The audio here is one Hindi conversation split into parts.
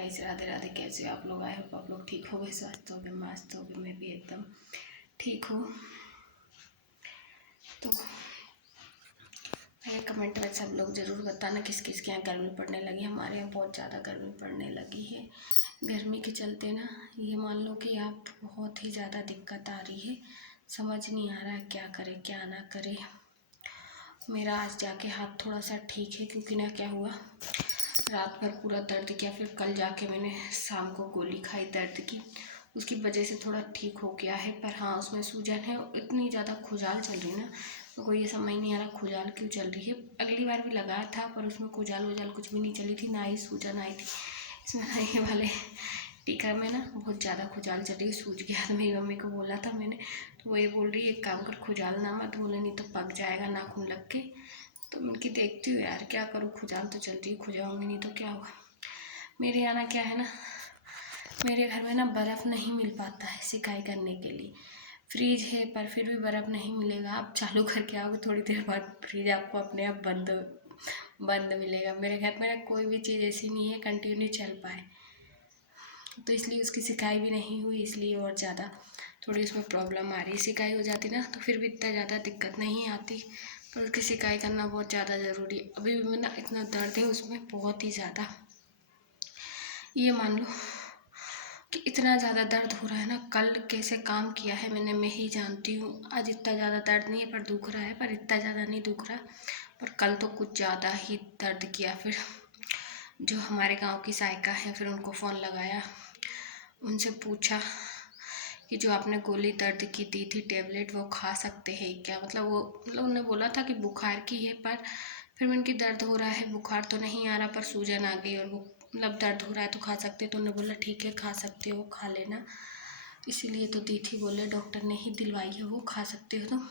गाइस, राधे राधे। कैसे हो आप लोग? आए हो आप लोग ठीक हो गए, स्वस्थ हो गए, मस्त हो गए। मैं भी एकदम ठीक हूँ। तो ये कमेंट में सब लोग ज़रूर बताना किस किस के यहाँ गर्मी पड़ने लगी। हमारे यहाँ बहुत ज़्यादा गर्मी पड़ने लगी है। गर्मी के चलते ना ये मान लो कि आप बहुत ही ज़्यादा दिक्कत आ रही है। समझ नहीं आ रहा है क्या करे क्या ना करे। मेरा आज जाके हाथ थोड़ा सा ठीक है, क्योंकि ना क्या हुआ, रात भर पूरा दर्द किया। फिर कल जाके मैंने शाम को गोली खाई दर्द की, उसकी वजह से थोड़ा ठीक हो गया है। पर हाँ, उसमें सूजन है। इतनी ज़्यादा खुजाल चल रही ना, तो कोई ये समझ नहीं आ रहा खुजाल क्यों चल रही है। अगली बार भी लगाया था पर उसमें खुजाल वुजाल कुछ भी नहीं चली थी, ना ही सूजन आई थी। इसमें ना ये वाले टीका में ना बहुत ज़्यादा खुजाल चल रही, सूज गया। तो मेरी मम्मी को बोला था मैंने, तो वो ये बोल रही है एक काम कर, खुजाल ना मत बोले, नहीं तो पक जाएगा नाखून लग के। तो उनकी देखती हूँ यार क्या करूँ, खुजाल तो चलती है, खुजाऊँगी नहीं तो क्या होगा। मेरे यहाँ ना क्या है ना, मेरे घर में ना बर्फ़ नहीं मिल पाता है सिकाई करने के लिए। फ्रिज है पर फिर भी बर्फ़ नहीं मिलेगा। आप चालू करके आओगे थोड़ी देर बाद फ्रिज आपको अपने आप बंद मिलेगा। मेरे घर में ना कोई भी चीज़ ऐसी नहीं है कंटिन्यू चल पाए, तो इसलिए उसकी सिकाई भी नहीं हुई, इसलिए और ज़्यादा थोड़ी उसमें प्रॉब्लम आ रही है। सिकाई हो जाती ना तो फिर भी इतना ज़्यादा दिक्कत नहीं आती, पर उसकी सिकाई करना बहुत ज़्यादा ज़रूरी है। अभी भी ना इतना दर्द है उसमें बहुत ही ज़्यादा। ये मान लो कि इतना ज़्यादा दर्द हो रहा है ना, कल कैसे काम किया है मैंने, मैं ही जानती हूँ। आज इतना ज़्यादा दर्द नहीं है पर दुख रहा है, पर इतना ज़्यादा नहीं दुख रहा। पर कल तो कुछ ज़्यादा ही दर्द किया। फिर जो हमारे गांव की साइका है, फिर उनको फ़ोन लगाया, उनसे पूछा कि जो आपने गोली दर्द की दी थी टेबलेट, वो खा सकते हैं क्या। मतलब उन्होंने बोला था कि बुखार की है, पर फिर मैं उनकी दर्द हो रहा है, बुखार तो नहीं आ रहा पर सूजन आ गई, और वो मतलब दर्द हो रहा है तो खा सकते। तो उन्होंने बोला ठीक है खा सकते हो, खा लेना, इसीलिए तो दी थी। बोले डॉक्टर ने ही दिलवाई है, वो खा सकते हो। तो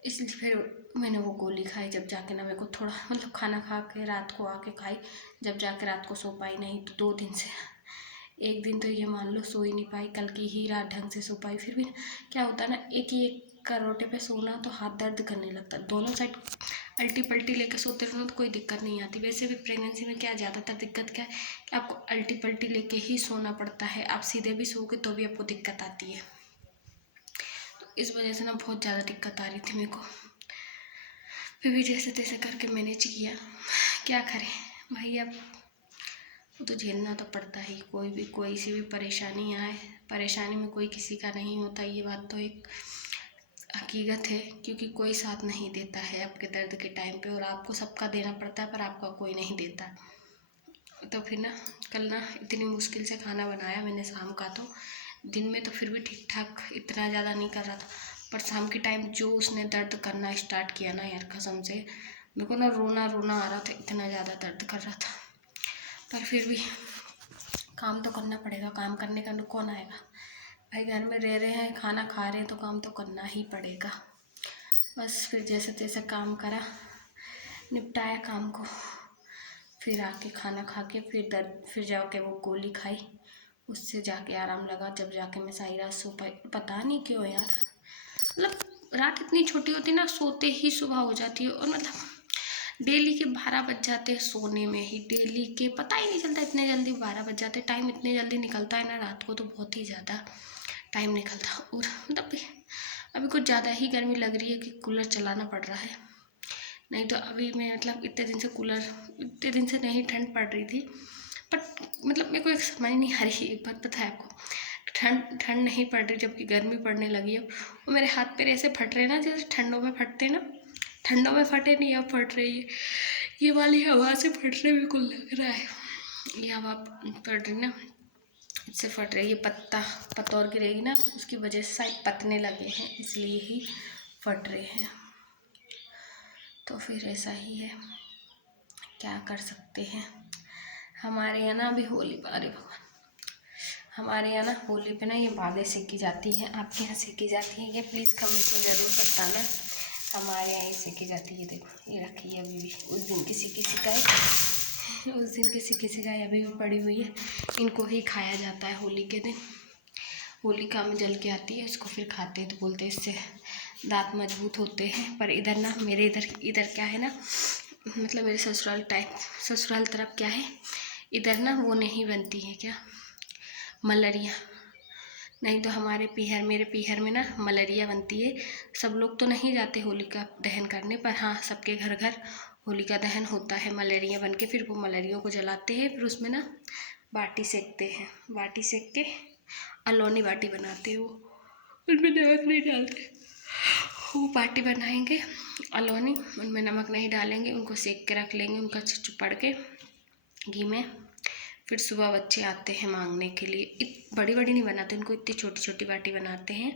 इसलिए फिर मैंने वो गोली खाई। जब जाके ना मेरे को थोड़ा मतलब खाना खा के रात को आके खाई, जब जाके रात को सो पाई नहीं तो 2 दिन से, एक दिन तो ये मान लो सो ही नहीं पाई। कल की ही रात ढंग से सो पाई। फिर भी क्या होता है ना, एक ही एक करोटे पे सोना तो हाथ दर्द करने लगता है। दोनों साइड अल्टी पल्टी लेके सोते रहो तो कोई दिक्कत नहीं आती। वैसे भी प्रेगनेंसी में क्या ज़्यादातर दिक्कत क्या है कि आपको अल्टी पल्टी लेके ही सोना पड़ता है। आप सीधे भी सोओगे तो भी आपको दिक्कत आती है। तो इस वजह से ना बहुत ज़्यादा दिक्कत आ रही थी मेरे को। फिर भी जैसे तैसे करके मैनेज किया। क्या करें भाई, अब वो तो झेलना तो पड़ता ही। कोई सी भी परेशानी आए, परेशानी में कोई किसी का नहीं होता, ये बात तो एक हकीकत है। क्योंकि कोई साथ नहीं देता है आपके दर्द के टाइम पे, और आपको सबका देना पड़ता है पर आपका कोई नहीं देता। तो फिर ना कल ना इतनी मुश्किल से खाना बनाया मैंने शाम का। तो दिन में तो फिर भी ठीक ठाक, इतना ज़्यादा नहीं कर रहा था, पर शाम के टाइम जो उसने दर्द करना स्टार्ट किया ना यार, कसम से मेरे को ना रोना रोना आ रहा था, इतना ज़्यादा दर्द कर रहा था। पर फिर भी काम तो करना पड़ेगा, काम करने का कौन आएगा भाई। घर में रह रहे हैं, खाना खा रहे हैं, तो काम तो करना ही पड़ेगा। बस फिर जैसे तैसे काम करा, निपटाया काम को। फिर आके खाना खा के फिर जाके वो गोली खाई, उससे जाके आराम लगा। जब जाके मैं सारी रात सो पाई। पता नहीं क्यों यार, मतलब रात इतनी छोटी होती ना, सोते ही सुबह हो जाती है। और मतलब डेली के 12 बज जाते हैं सोने में ही, डेली के पता ही नहीं चलता, इतने जल्दी 12 बज जाते। टाइम इतने जल्दी निकलता है ना रात को, तो बहुत ही ज़्यादा टाइम निकलता। और मतलब अभी कुछ ज़्यादा ही गर्मी लग रही है कि कूलर चलाना पड़ रहा है। नहीं तो अभी मैं मतलब इतने दिन से नहीं ठंड पड़ रही थी। बट मतलब मेरे को एक समझ नहीं आ रही, एक बात पता है आपको, ठंड नहीं पड़ रही जबकि गर्मी पड़ने लगी है। वो मेरे हाथ पैर ऐसे फट रहे हैं ना जैसे ठंडों में फटते हैं ना, ठंडों में फटे नहीं, अब फट रही है। ये वाली हवा से फट रहे बिल्कुल लग रहा है। ये हवा पड़ रही ना, इससे फट रही है। पत्ता और गिरेगी ना, उसकी वजह से शायद पतने लगे हैं, इसलिए ही फट रहे हैं। तो फिर ऐसा ही है, क्या कर सकते हैं। हमारे यहाँ ना अभी होली, अरे भगवान, हमारे यहाँ ना होली पे ना ये बालें सेकी जाती हैं। आपके यहाँ सेकी जाती है ये प्लीज़ कमेंट में ज़रूर बताना। हमारे यहाँ ये सेकी जाती है। देखो ये रखी है अभी भी, उस दिन किसी किसी का अभी भी पड़ी हुई है। इनको ही खाया जाता है होली के दिन। होलिका में जल के आती है, इसको फिर खाते हैं। तो बोलते हैं इससे दांत मजबूत होते हैं। पर इधर ना मेरे इधर क्या है ना, मतलब मेरे ससुराल तरफ क्या है, इधर ना वो नहीं बनती है, क्या, मलरिया। नहीं तो हमारे पीहर, मेरे पीहर में ना मलरिया बनती है। सब लोग तो नहीं जाते होलिका दहन करने, पर हाँ सबके घर घर होलिका दहन होता है मलरिया बन के। फिर वो मलरियों को जलाते हैं, फिर उसमें ना बाटी सेकते हैं। बाटी सेक के अलोनी बाटी बनाते हैं, वो उनमें नमक नहीं डालते। वो बाटी बनाएंगे अलोनी, उनमें नमक नहीं डालेंगे, उनको सेक के रख लेंगे, उनका चुपड़ के घी में। फिर सुबह बच्चे आते हैं मांगने के लिए। बड़ी बड़ी नहीं बनाते उनको, इतनी छोटी छोटी बाटी बनाते हैं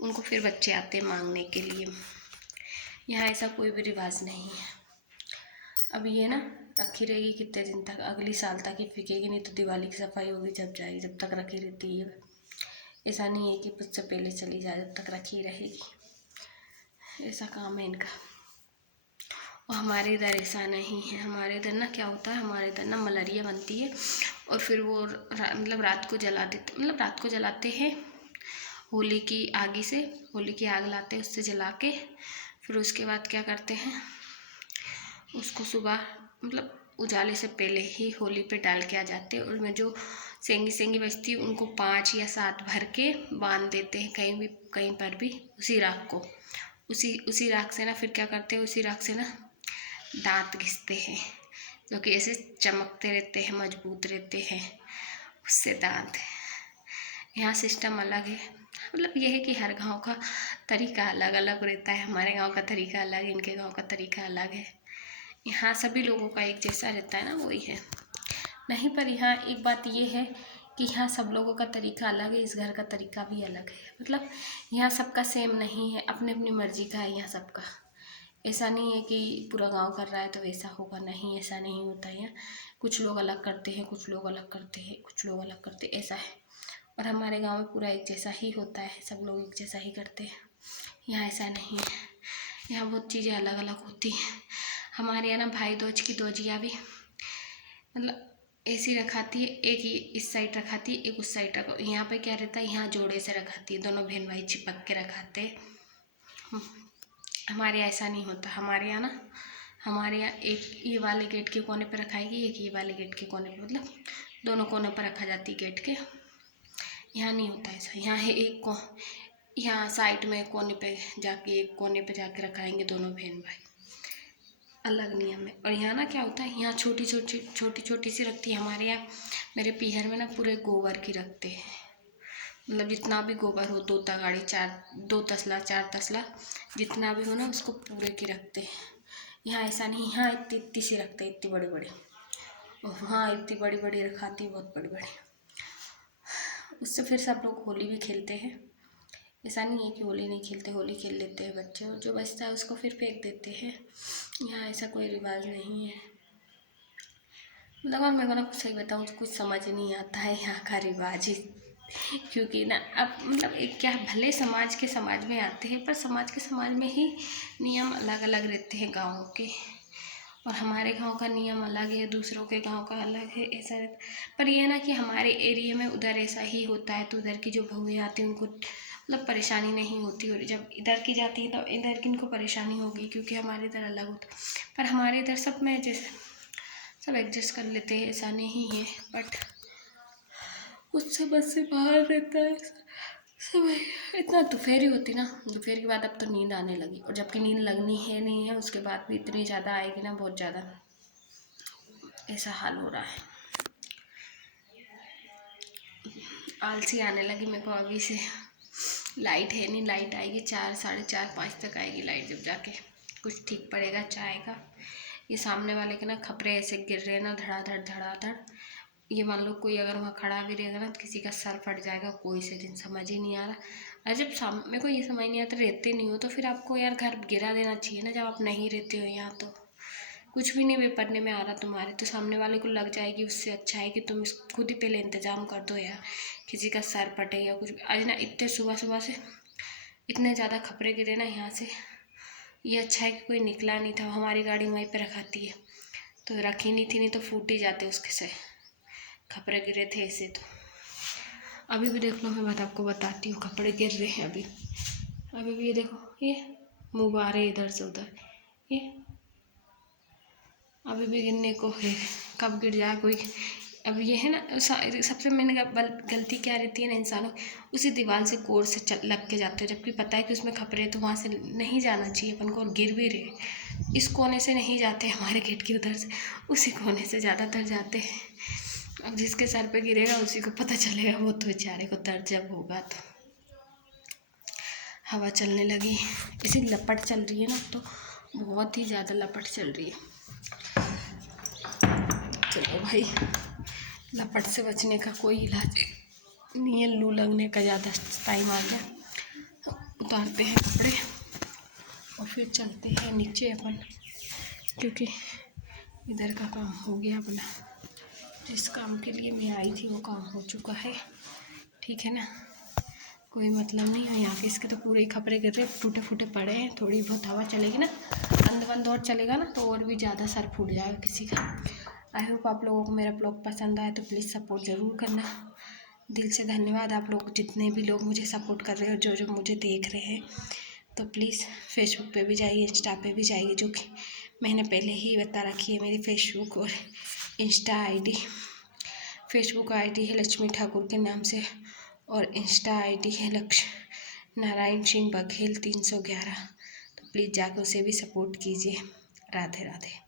उनको, फिर बच्चे आते हैं मांगने के लिए। यहाँ ऐसा कोई भी रिवाज नहीं है। अब ये ना रखी रहेगी कितने दिन तक, अगली साल तक ही फेंकेगी, नहीं तो दिवाली की सफाई होगी जब जाएगी, जब तक रखी रहती है। ऐसा नहीं है कि उससे पहले चली जाए, जब तक रखी रहेगी, ऐसा काम है इनका। और हमारे इधर ऐसा नहीं है। हमारे इधर ना क्या होता है, हमारे इधर ना मलरिया बनती है और फिर वो मतलब रात को जला देते, मतलब रात को जलाते हैं होली की आगी से, होली की आग लाते हैं, उससे जला के फिर उसके बाद क्या करते हैं, उसको सुबह मतलब उजाले से पहले ही होली पे डाल के आ जाते हैं। और उनमें जो सेंगी सेंगी बचती है उनको 5 या 7 भर के बांध देते हैं कहीं भी, कहीं पर भी, उसी राख को। उसी राख से ना फिर क्या करते हैं, उसी राख से ना दांत घिसते हैं, जो कि ऐसे चमकते रहते हैं, मजबूत रहते हैं उससे दांत। यहाँ सिस्टम अलग है, मतलब यह है कि हर गांव का तरीका अलग अलग रहता है। हमारे गांव का तरीका अलग है, इनके गांव का तरीका अलग है। यहाँ सभी लोगों का एक जैसा रहता है ना, वही है नहीं। पर यहाँ एक बात ये है कि यहाँ सब लोगों का तरीका अलग है, इस घर का तरीका भी अलग है। मतलब यहाँ सबका सेम नहीं है, अपनी अपनी मर्जी का है यहाँ सबका। ऐसा नहीं है कि पूरा गांव कर रहा है तो वैसा होगा, नहीं, ऐसा नहीं होता है। यहाँ कुछ लोग अलग करते हैं, कुछ लोग अलग करते हैं, कुछ लोग अलग करते हैं, ऐसा है। और हमारे गांव में पूरा एक जैसा ही होता है, सब लोग एक जैसा ही करते हैं। यहाँ ऐसा नहीं है, यहाँ बहुत चीज़ें अलग अलग होती हैं। हमारे यहाँ ना भाई दूज की दोजिया भी मतलब ऐसी रखाती है, एक ही इस साइड रखाती है, एक उस साइड रखा। यहाँ पे क्या रहता है, यहाँ जोड़े से रखाती है, दोनों बहन भाई चिपक के रखाते हैं। हमारे यहाँ ऐसा नहीं होता। हमारे यहाँ ना, हमारे यहाँ एक ये वाले गेट के कोने पर रखाएगी, एक ये वाले गेट के कोने पर, मतलब दोनों कोनों पर रखा जाती है गेट के। यहाँ नहीं होता ऐसा। यहाँ है एक को, यहाँ साइड में कोने पे जाके, एक कोने पे जाके रखाएंगे दोनों बहन भाई, अलग नियम है। और यहाँ ना क्या होता है, यहाँ छोटी छोटी सी रखती है। हमारे यहाँ मेरे पीहर में ना पूरे गोबर की रखते हैं, मतलब जितना भी गोबर हो, 2 तगाड़ी, 2 तसला, 4 तसला, जितना भी हो ना उसको पूरे की रखते हैं। यहाँ ऐसा नहीं, यहाँ इतनी इतनी सी रखते हैं, इतनी बड़ी बड़ी। हाँ इतनी बड़ी बड़ी रखाती है, बहुत बड़ी बड़ी। उससे फिर सब लोग होली भी खेलते हैं। ऐसा नहीं है कि होली नहीं खेलते, होली खेल लेते हैं बच्चे, और जो बचता है उसको फिर फेंक देते हैं। यहाँ ऐसा कोई रिवाज नहीं है। मतलब मेरे को ना कुछ सही बताऊँ तो कुछ समझ नहीं आता है यहाँ का रिवाज ही। क्योंकि ना अब मतलब एक क्या, भले समाज के समाज में आते हैं, पर समाज के समाज में ही नियम अलग अलग रहते हैं गाँव के। और हमारे गांव का नियम अलग है, दूसरों के गांव का अलग है, ऐसा रहता। पर यह ना कि हमारे एरिया में उधर ऐसा ही होता है, तो उधर की जो बहुएँ आती हैं उनको मतलब परेशानी नहीं होती, और जब इधर की जाती है तो इधर की इनको परेशानी होगी, क्योंकि हमारे इधर अलग होता है। पर हमारे इधर सब में जैसे सब एडजस्ट कर लेते हैं, ऐसा नहीं है। बट कुछ समझ से बाहर रहता है सब। इतना दोपहरी होती ना, दोपहर के बाद अब तो नींद आने लगी, और जबकि नींद लगनी है नहीं है, उसके बाद भी इतनी ज़्यादा आएगी ना, बहुत ज़्यादा, ऐसा हाल हो रहा है। आलसी आने लगी मेरे को अभी से। लाइट है नहीं, लाइट आएगी 4, 4:30, 5 तक आएगी लाइट, जब जाके कुछ ठीक पड़ेगा चाय का। ये सामने वाले के ना खपरे ऐसे गिर रहे हैं ना, धड़ाधड़ धड़ाधड़। ये मान लो कोई अगर वहाँ खड़ा भी रहेगा ना तो किसी का सर फट जाएगा, कोई से दिन समझ ही नहीं आ रहा। अरे जब मेरे को ये समझ नहीं आता, रहते नहीं हो तो फिर आपको यार घर गिरा देना चाहिए ना, जब आप नहीं रहते हो यहाँ। तो कुछ भी नहीं पढ़ने में आ रहा तुम्हारे, तो सामने वाले को लग जाएगी, उससे अच्छा है कि तुम खुद ही पहले इंतज़ाम कर दो यार, किसी का सर फटे या कुछ भी। आज ना इतने सुबह सुबह से इतने ज़्यादा खपरे गिरे ना यहाँ से, ये अच्छा है कि कोई निकला नहीं था। हमारी गाड़ी वहीं पे रखाती है, तो रखी नहीं थी, नहीं तो फूट ही जाते उसके से, खपरे गिरे थे ऐसे। तो अभी भी देख लो, मैं बात आपको बताती हूँ, कपड़े गिर रहे हैं अभी भी। ये देखो, ये मूव आ रहे इधर से उधर, ये अभी भी गिरने को है, कब गिर जाए कोई अब ये है ना, सबसे मैंने गलती क्या रहती है ना इंसानों, उसी दीवार से कोर से लग के जाते हैं, जबकि पता है कि उसमें खपरे, तो वहाँ से नहीं जाना चाहिए अपन को, और गिर भी रहे। इस कोने से नहीं जाते हमारे गेट की उधर से, उसी कोने से ज़्यादातर जाते हैं। अब जिसके सर पे गिरेगा उसी को पता चलेगा, वो तो बेचारे को दर्द जब होगा। तो हवा चलने लगी, इसी लपट चल रही है ना, तो बहुत ही ज़्यादा लपट चल रही है। चलो भाई, लपट से बचने का कोई इलाज नहीं है, लू लगने का ज़्यादा टाइम आ गया। उतारते हैं कपड़े और फिर चलते हैं नीचे अपन, क्योंकि इधर का काम हो गया अपना। जिस काम के लिए मैं आई थी वो काम हो चुका है, ठीक है ना, कोई मतलब नहीं है यहाँ के। इसके तो पूरे खपरे गिर रहे, टूटे फूटे पड़े हैं। थोड़ी बहुत हवा चलेगी ना, अंद बंद और चलेगा ना, तो और भी ज़्यादा सर फूट जाएगा किसी का। आई होप आप लोगों को मेरा ब्लॉग पसंद आए तो प्लीज़ सपोर्ट ज़रूर करना। दिल से धन्यवाद आप लोग, जितने भी लोग मुझे सपोर्ट कर रहे हो, जो जो मुझे देख रहे हैं। तो प्लीज़ फेसबुक पे भी जाइए, इंस्टा पे भी जाइए, जो कि मैंने पहले ही बता रखी है मेरी फेसबुक और इंस्टा आईडी। फेसबुक आईडी है लक्ष्मी ठाकुर के नाम से, और इंस्टा आईडी है लक्ष्य नारायण सिंह बघेल 311। तो प्लीज़ जाकर उसे भी सपोर्ट कीजिए। राधे राधे।